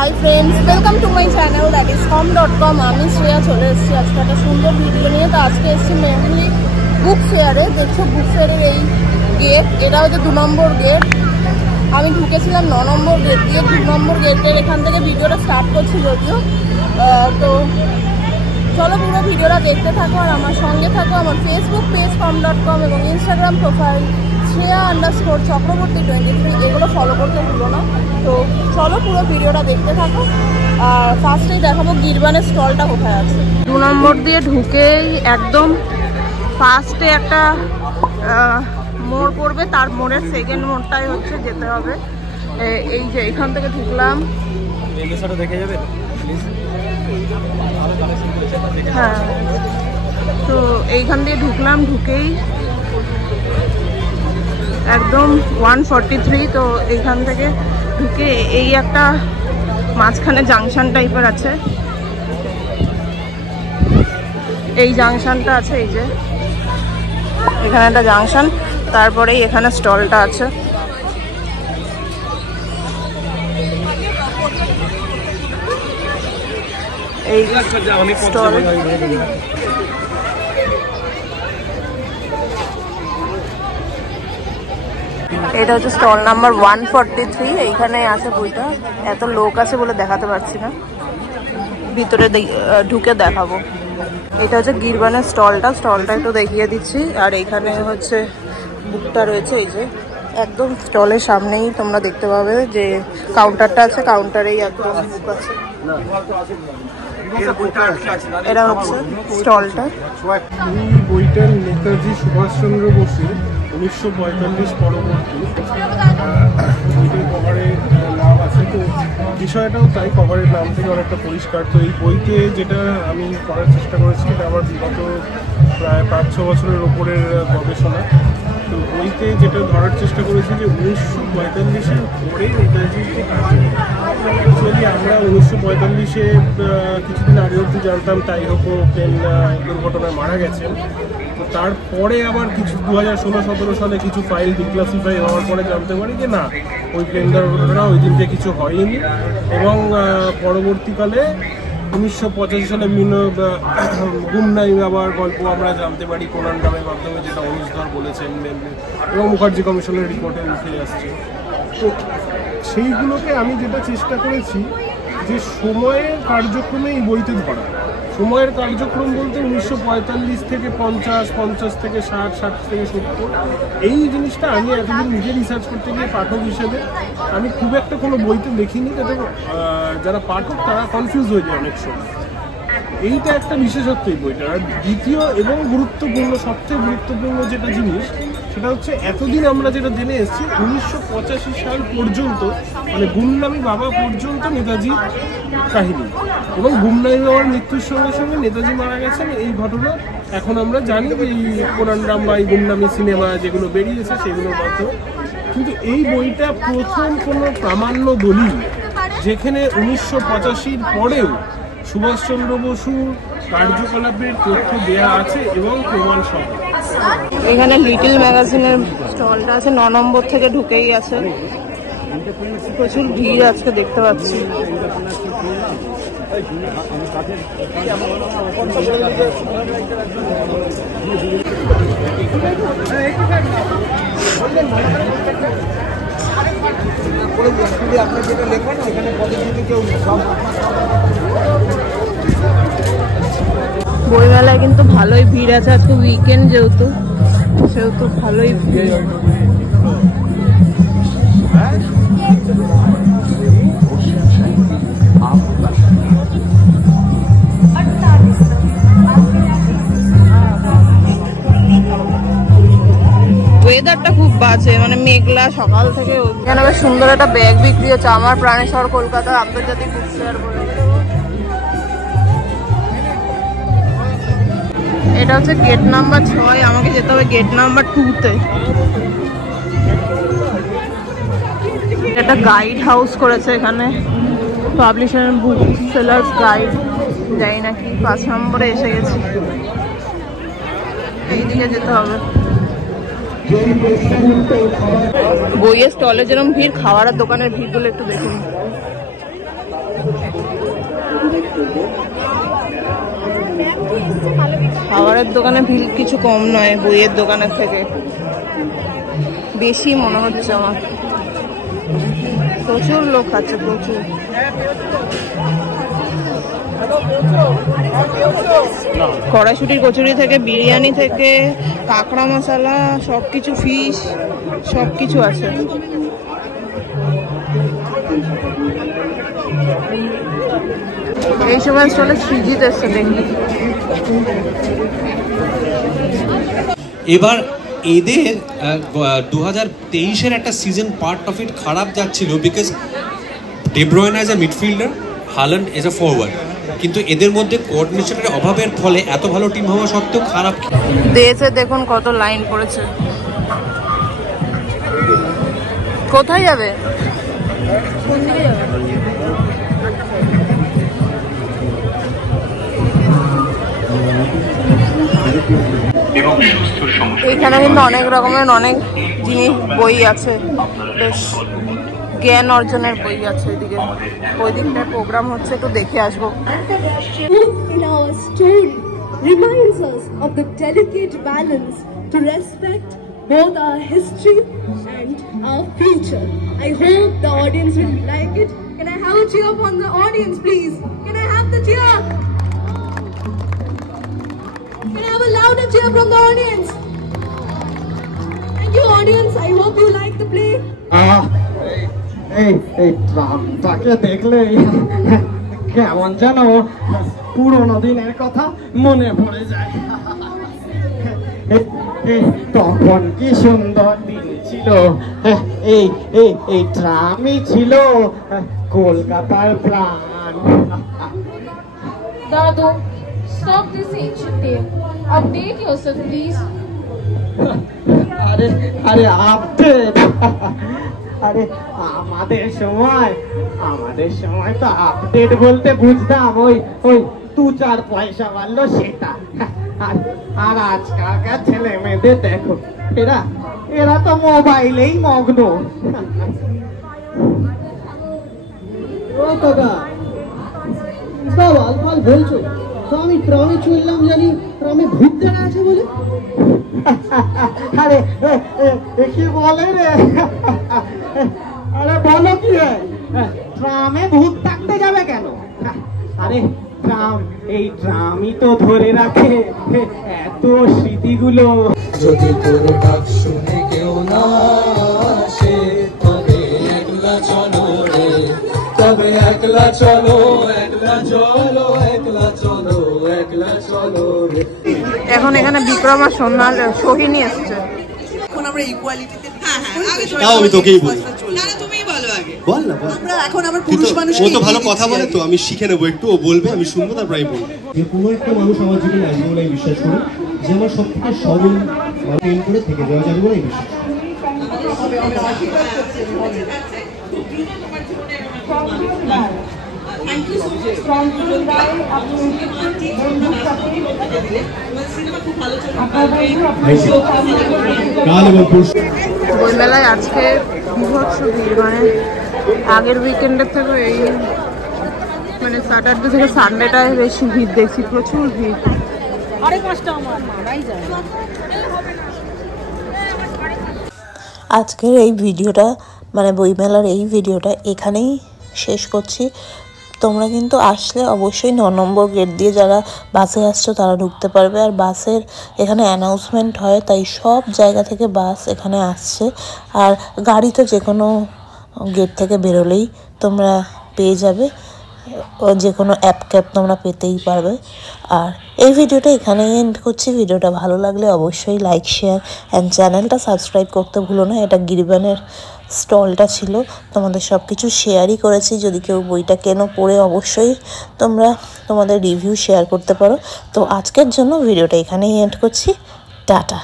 Hi friends, welcome to my channel that is com.com। আমি শ্রেয়া চলে এসেছি আজকে একটা সুন্দর ভিডিও নিয়ে। তো আজকে এসেছি মেনলি বুক ফেয়ারে। দেখছো বুক ফেয়ারের এই গেট, এটা হচ্ছে 2 নম্বর গেট। আমি ঢুকেছিলাম 9 নম্বর গেট দিয়ে। 2 নম্বর গেটের এখান থেকে ভিডিওটা স্টার্ট করছি যদিও। তো চলো পুরো ভিডিওটা দেখতে থাকো আর আমার সঙ্গে থাকো। আমার ফেসবুক পেজ com.com এবং ইনস্টাগ্রাম প্রোফাইল Shreya_চক্রবর্তী23 এগুলো ফলো করতে ভুলো না। তো চলো পুরো ভিডিওটা দেখতে থাকো। আর ফার্স্টেই দেখাবো গিরবানের স্টলটা কোথায় আছে। 2 নম্বর দিয়ে ঢুকেই একদম ফার্স্টে একটা মোড় পড়বে, তার মোড়ের সেকেন্ড মোড়টাই হচ্ছে যেতে হবে। এই যে এখান থেকে ঢুকলাম, দেখে যাবে। হ্যাঁ, তো এইখান দিয়ে ঢুকলাম, ঢুকেই একদম 143। তো এইখান থেকে ঢুকে এই একটা মাঝখানে জাংশন টাইপের আছে, এই জাংশনটা আছে, এই যে এখানে একটা জাংশন, তারপরেই এখানে স্টলটা আছে। এই স্টল, এটা হচ্ছে স্টল নাম্বার 143। এইখানে আছে বইটা। এত লোক আছে বলে দেখাতে পারছি না, ভিতরে ঢুকে দেখাবো। এটা হচ্ছে গিরবানের স্টলটা একটু দেখিয়ে দিচ্ছি। আর এইখানে হচ্ছে বুকটা রয়েছে, এই যে একদম স্টলের সামনেই তোমরা দেখতে পাবে যে কাউন্টারটা আছে, কাউন্টারেই একদম বুক আছে। এটা হচ্ছে স্টলটা। এই বইটা নেতাজি সুভাষচন্দ্র বসু 1945 পরবর্তী বইটির কভারের নাম আছে। তো বিষয়টাও তাই, কভারের নাম থেকে অনেকটা পরিষ্কার। তো এই বইতে যেটা আমি করার চেষ্টা করেছি, এটা আমার বিগত প্রায় 5-6 বছরের ওপরের গবেষণা। তো বইতে যেটা ধরার চেষ্টা করেছি যে 1945-এর পরে নেতাজির যে অ্যাকচুয়ালি আমরা 1945-এ কিছুদিন আগে অবধি জানতাম তাই হোক প্লেন দুর্ঘটনায় মারা গেছেন। তো তারপরে আবার কিছু 2016-17 সালে কিছু ফাইল ডিক্লাসিফাই হওয়ার পরে জানতে পারি যে না, ওই প্লেন দুর্ঘটনা ওই দিনকে কিছু হয়নি। এবং পরবর্তীকালে 1985 সালে বিভিন্ন গুমনামি আবার গল্প আমরা জানতে পারি কোনান ড্রামের মাধ্যমে, যেটা অনিশ ধর বলেছেন এবং মুখার্জি কমিশনের রিপোর্টে উঠে আসছে। তো সেইগুলোকে আমি যেটা চেষ্টা করেছি যে সময়ের কার্যক্রমে এই বইতে ধরা। সময়ের কার্যক্রম বলতে 1945 থেকে 50, 50 থেকে 60, 60 থেকে 70, এই জিনিসটা আমি এতদিন নিজে রিসার্চ করতে গিয়ে পাঠক হিসেবে আমি খুব একটা কোনো বইতে দেখিনি, যাতে যারা পাঠক তারা কনফিউজ হয়ে যায় অনেক সময়। এইটা একটা বিশেষত্ব এই বইটা। আর দ্বিতীয় এবং গুরুত্বপূর্ণ, সবচেয়ে গুরুত্বপূর্ণ যেটা জিনিস, সেটা হচ্ছে এতদিন আমরা যেটা জেনে এসেছি 1985 সাল পর্যন্ত, মানে গুমনামি বাবা পর্যন্ত নেতাজির কাহিনী, এবং গুমনামি বাবার মৃত্যুর সঙ্গে সঙ্গে নেতাজি মারা গেছেন এই ঘটনা এখন আমরা জানি যে এই কোনান ড্রাম বা এই গুমনামি সিনেমা যেগুলো বেরিয়েছে সেগুলোর মাধ্যমে। কিন্তু এই বইটা প্রথম কোনো প্রামাণ্য দলিল যেখানে 1985-র পরেও সুভাষচন্দ্র বসুর কার্যকলাপের তথ্য দেয়া আছে এবং প্রমাণ সহ। এখানে লিটল ম্যাগাজিনের স্টলটা আছে, 9 নম্বর থেকে ঢুকেই আছে। প্রচুর ভিড় আজকে দেখতে পাচ্ছি। বইমেলায় কিন্তু ভালোই ভিড় আছে আজকে, উইকেন্ড যেহেতু ভালোই ভিড়। ওয়েদারটা খুব বাজে, মানে মেঘলা সকাল থেকে। এখানে বেশ সুন্দর একটা ব্যাগ বিক্রি হচ্ছে, আমার প্রাণেশ্বর কলকাতা আন্তর্জাতিক বুক ফেয়ার বলে। এটা হচ্ছে গেট নাম্বার 6, আমাকে যেতে হবে গেট নাম্বার 2-তে। একটা গাইড হাউস করেছে এখানে, পাবলিশার বুক সেলার্স গাইড, যাই নাকি 5 নম্বরে এসে গেছি। এইদিকে যেতে হবে। বইয়ের স্টলে যেরকম ভিড়, খাওয়ার দোকানের ভিড়গুলো একটু দেখুন। খাবারের দোকানে ভিড় কিছু কম নয়, বইয়ের দোকানের থেকে বেশি মনে হচ্ছে আমার। প্রচুর লোক আছে, প্রচুর। কড়াইশুটির কচুরি থেকে, বিরিয়ানি থেকে, কাঁকড়া মশলা, সবকিছু, ফিশ, সবকিছু আছে। এই সময় চলে সুজিত এসছে দেখি। এবার এদের 2023-এর একটা সিজন পার্ট অফ ইট খারাপ যাচ্ছিল, because day Bruyne as a midfielder, Haaland as a forward, কিন্তু এদের মধ্যে কোঅর্ডিনেশনের অভাবের ফলে এত ভালো টিম হওয়া সত্ত্বেও খারাপ। দেশে দেখুন কত লাইন পড়েছে। কোথায় যাবে? কোন দিকে যাবে? এখানে কিন্তু অনেক রকমের অনেক জিনিস বই আছে, বেশ জ্ঞান অর্জনের বই আছে। এদিকে ওই দিকটার প্রোগ্রাম হচ্ছে, একটু দেখে আসবো। In our story reminds us of the delicate balance to respect both our history and our future. I hope the audience will like it. Can I have a cheer from the audience, please? Can I have the cheer? Can I have a louder cheer from the audience? Thank you, audience. I hope you like the play. এই ট্রামটাকে দেখলে কেমন যেন পুরোনো দিনের কথা মনে পড়ে যায়। তখন কি সুন্দর দিন ছিল। এই ট্রামই ছিল কলকাতার প্রাণ। Dadu, stop this ancient tale. Update yourself, please. আরে আপডেট? আরে আমাদের সময় তো আপডেট বলতে বুঝতাম ওই 2-4 পয়সা বাড়লো সেটা। আর আজকালকার ছেলে মেয়েদের দেখো, এরা তো মোবাইলেই মগ্ন। ও কাকা, সব আলফাল বলছো তো? আমি ট্রামে চললাম, জানি ট্রামে ভূত দেখা আছে বলে। আরে কি বলে রে? আরে বলো কি, ট্রামে ভূত থাকতে যাবে কেন? আরে এই ট্রামই তো ধরে রাখে এত স্মৃতিগুলো। যদি তোর ডাক শুনে কেউ না আসে, তবে একলা চলো রে, তবে একলা চলো, একলা চলো, একলা চলো, একলা চলো রে। এখন এখানে বিক্রম আর সোহিনী এসছে। এখন আমরা ইকুয়ালিটিতে, তাও আমি তোকেই বলি। না তুমিই বলো আগে। বল না, বল। আমরা এখন আবার পুরুষ মানুষ, ও তো ভালো কথা বলে, তো আমি শিখে নেবো একটু। ও বলবে, আমি শুনবো, তারপর আমি বলবো। যে কোনো একটা মানুষ আমার জীবনে আসবে বলে আমি বিশ্বাস করি, যে আমার সব থেকে সরল ট্রেন করে থেকে দেওয়া যাবে বলে আমি বিশ্বাস করি। বইমেলায় আজকে বিভৎস ভিড়, মানে আগের উইকেন্ডের থেকে এই মানে স্যাটারডে থেকে সানডেটায় বেশি ভিড় দেখছি, প্রচুর ভিড়। আজকের এই ভিডিওটা, মানে বইমেলার এই ভিডিওটা এখানেই শেষ করছি। তোমরা কিন্তু আসলে অবশ্যই 9 নম্বর গেট দিয়ে যারা বাসে আসছো তারা ঢুকতে পারবে। আর বাসের এখানে অ্যানাউন্সমেন্ট হয়, তাই সব জায়গা থেকে বাস এখানে আসছে। আর গাড়ি তো যে কোনো গেট থেকে বেরোলেই তোমরা পেয়ে যাবে, যে কোনো অ্যাপ তোমরা পেতেই পারবে। আর এই ভিডিওটা এখানেই এন্ড করছি। ভিডিওটা ভালো লাগলে অবশ্যই লাইক, শেয়ার অ্যান্ড চ্যানেলটা সাবস্ক্রাইব করতে ভুলো না। এটা গিরিবানের স্টলটা ছিল, তোমাদের সব কিছু শেয়ারই করেছি। যদি কেউ বইটা কেনো, পড়ে অবশ্যই তোমরা তোমাদের রিভিউ শেয়ার করতে পারো। তো আজকের জন্য ভিডিওটা এখানেই এন্ড করছি। টাটা।